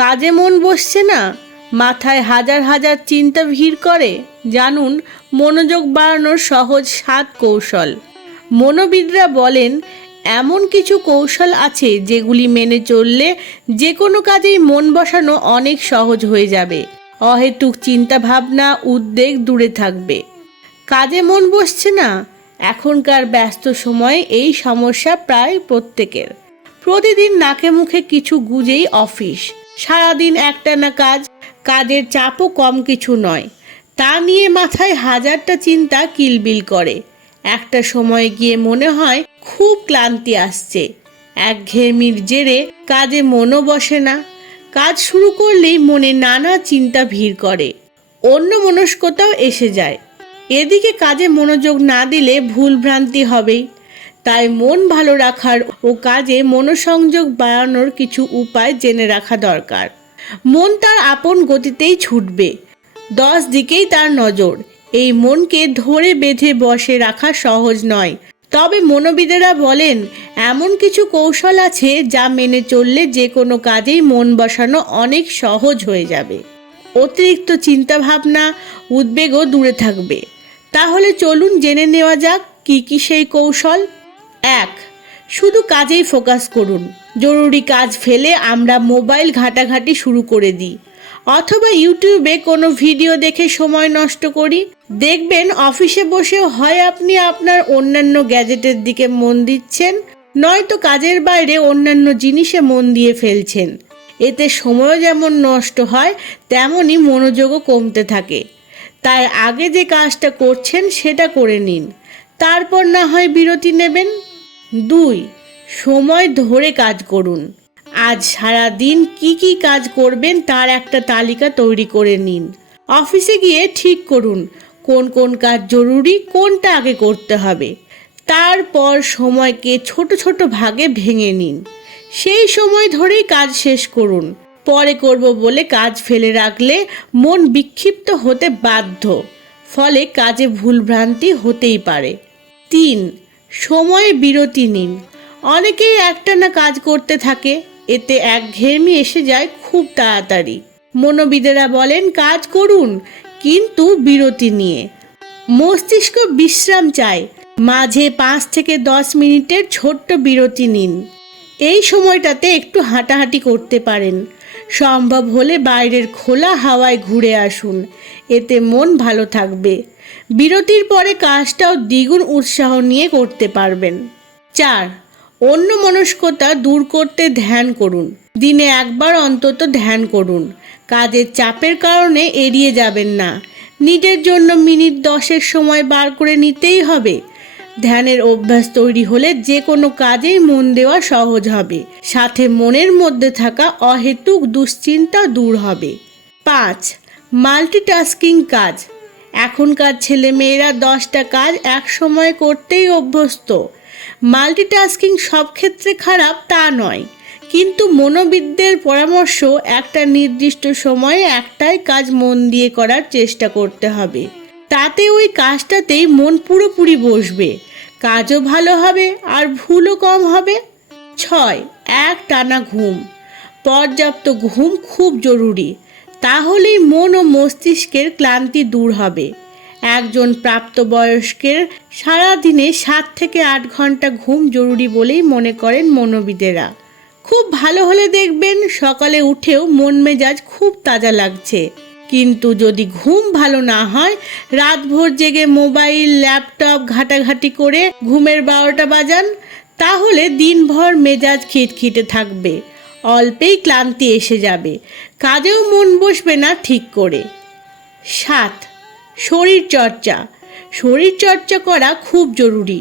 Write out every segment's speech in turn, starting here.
কাজে মন বসছে না, মাথায় হাজার হাজার চিন্তা ভিড় করে, জানুন মনোযোগ বাড়ানোর সহজ 7 কৌশল। মনোবিদরা বলেন এমন কিছু কৌশল আছে যেগুলি মেনে চললে যে কোনো কাজেই মন বসানো অনেক সহজ হয়ে যাবে। অহেতুক চিন্তা ভাবনা, উদ্বেগ দূরে থাকবে। কাজে মন বসছে না, এখনকার ব্যস্ত সময়ে এই সমস্যা প্রায় প্রত্যেকের। প্রতিদিন নাকে মুখে কিছু গুজেই অফিস, সারাদিন একটানা কাজ, কাজের চাপও কম কিছু নয়। তা নিয়ে মাথায় হাজারটা চিন্তা কিলবিল করে। একটা সময় গিয়ে মনে হয় খুব ক্লান্তি আসছে। একঘেয়েমির জেরে কাজে মনও বসে না। কাজ শুরু করলেই মনে নানা চিন্তা ভিড় করে, অন্যমনস্কতাও এসে যায়। এদিকে কাজে মনোযোগ না দিলে ভুলভ্রান্তি হবেই। তাই মন ভালো রাখার ও কাজে মনোসংযোগ বাড়ানোর কিছু উপায় জেনে রাখা দরকার। মন তার আপন গতিতেই ছুটবে, 10 দিকেই তার নজর। এই মনকে ধরে বেঁধে বসে রাখা সহজ নয়। তবে মনোবিদেরা বলেন এমন কিছু কৌশল আছে যা মেনে চললে যে কোনো কাজেই মন বসানো অনেক সহজ হয়ে যাবে। অতিরিক্ত চিন্তা ভাবনা, উদ্বেগও দূরে থাকবে। তাহলে চলুন জেনে নেওয়া যাক কি কি সেই কৌশল। 1. শুধু কাজেই ফোকাস করুন। জরুরি কাজ ফেলে আমরা মোবাইল ঘাটাঘাটি শুরু করে দিই, অথবা ইউটিউবে কোনো ভিডিও দেখে সময় নষ্ট করি। দেখবেন অফিসে বসেও হয় আপনি আপনার অন্যান্য গ্যাজেটের দিকে মন দিচ্ছেন, নয়তো কাজের বাইরে অন্যান্য জিনিসে মন দিয়ে ফেলছেন। এতে সময়ও যেমন নষ্ট হয়, তেমনই মনোযোগও কমতে থাকে। তাই আগে যে কাজটা করছেন সেটা করে নিন, তারপর না হয় বিরতি নেবেন। 2. সময় ধরে কাজ করুন। আজ সারা দিন কি কি কাজ করবেন তার একটা তালিকা তৈরি করে নিন। অফিসে গিয়ে ঠিক করুন কোন কোন কাজ জরুরি, কোনটা আগে করতে হবে। তারপর সময়কে ছোট ছোট ভাগে ভেঙে নিন। সেই সময় ধরেই কাজ শেষ করুন। পরে করব বলে কাজ ফেলে রাখলে মন বিক্ষিপ্ত হতে বাধ্য, ফলে কাজে ভুলভ্রান্তি হতেই পারে। 3. সময়ে বিরতি নিন। অনেকেই একটানা কাজ করতে থাকে, এতে একঘেয়েমি এসে যায় খুব তাড়াতাড়ি। মনোবিদেরা বলেন কাজ করুন, কিন্তু বিরতি নিয়ে। মস্তিষ্ক বিশ্রাম চায়, মাঝে 5 থেকে 10 মিনিটের ছোট্ট বিরতি নিন। এই সময়টাতে একটু হাঁটাহাঁটি করতে পারেন। সম্ভব হলে বাইরের খোলা হাওয়ায় ঘুরে আসুন, এতে মন ভালো থাকবে। বিরতির পরে কাজটাও দ্বিগুণ উৎসাহ নিয়ে করতে পারবেন। 4. অন্যমনস্কতা দূর করতে ধ্যান করুন। দিনে একবার অন্তত ধ্যান করুন। কাজের চাপের কারণে এড়িয়ে যাবেন না। নিজের জন্য মিনিট 10 সময় বার করে নিতেই হবে। ধ্যানের অভ্যাস তৈরি হলে যে কোনো কাজেই মন দেওয়া সহজ হবে, সাথে মনের মধ্যে থাকা অহেতুক দুশ্চিন্তা দূর হবে। 5. মাল্টিটাস্কিং কাজ। এখনকার ছেলেমেয়েরা 10টা কাজ এক সময় করতেই অভ্যস্ত। মাল্টিটাস্কিং সব ক্ষেত্রে খারাপ তা নয়, কিন্তু মনোবিদদের পরামর্শ একটা নির্দিষ্ট সময়ে একটাই কাজ মন দিয়ে করার চেষ্টা করতে হবে। তাতে ওই কাজটাতেই মন পুরোপুরি বসবে, কাজও ভালো হবে আর ভুলও কম হবে। 6. একটানা ঘুম। পর্যাপ্ত ঘুম খুব জরুরি, তাহলেই মন ও মস্তিষ্কের ক্লান্তি দূর হবে। একজন প্রাপ্তবয়স্কের সারাদিনে 7 থেকে 8 ঘন্টা ঘুম জরুরি বলেই মনে করেন মনোবিদেরা। খুব ভালো হলে দেখবেন সকালে উঠেও মন মেজাজ খুব তাজা লাগছে। কিন্তু যদি ঘুম ভালো না হয়, রাতভর জেগে মোবাইল, ল্যাপটপ ঘাটাঘাটি করে ঘুমের 12টা বাজান, তাহলে দিনভর মেজাজ খিটখিটে থাকবে, অল্পেই ক্লান্তি এসে যাবে, কাজেও মন বসবে না ঠিক করে। 7. শরীরচর্চা। শরীরচর্চা করা খুব জরুরি।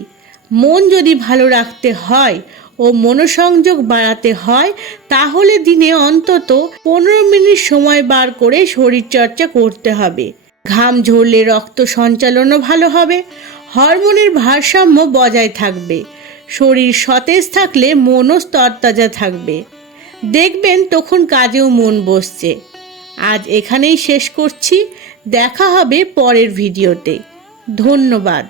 মন যদি ভালো রাখতে হয় ও মনোসংযোগ বাড়াতে হয়, তাহলে দিনে অন্তত 15 মিনিট সময় বার করে শরীরচর্চা করতে হবে। ঘাম ঝরলে রক্ত সঞ্চালনও ভালো হবে, হরমোনের ভারসাম্য বজায় থাকবে। শরীর সতেজ থাকলে মনও তরতাজা থাকবে। দেখবেন তখন কাজেও মন বসছে। আজ এখানেই শেষ করছি, দেখা হবে পরের ভিডিওতে। ধন্যবাদ।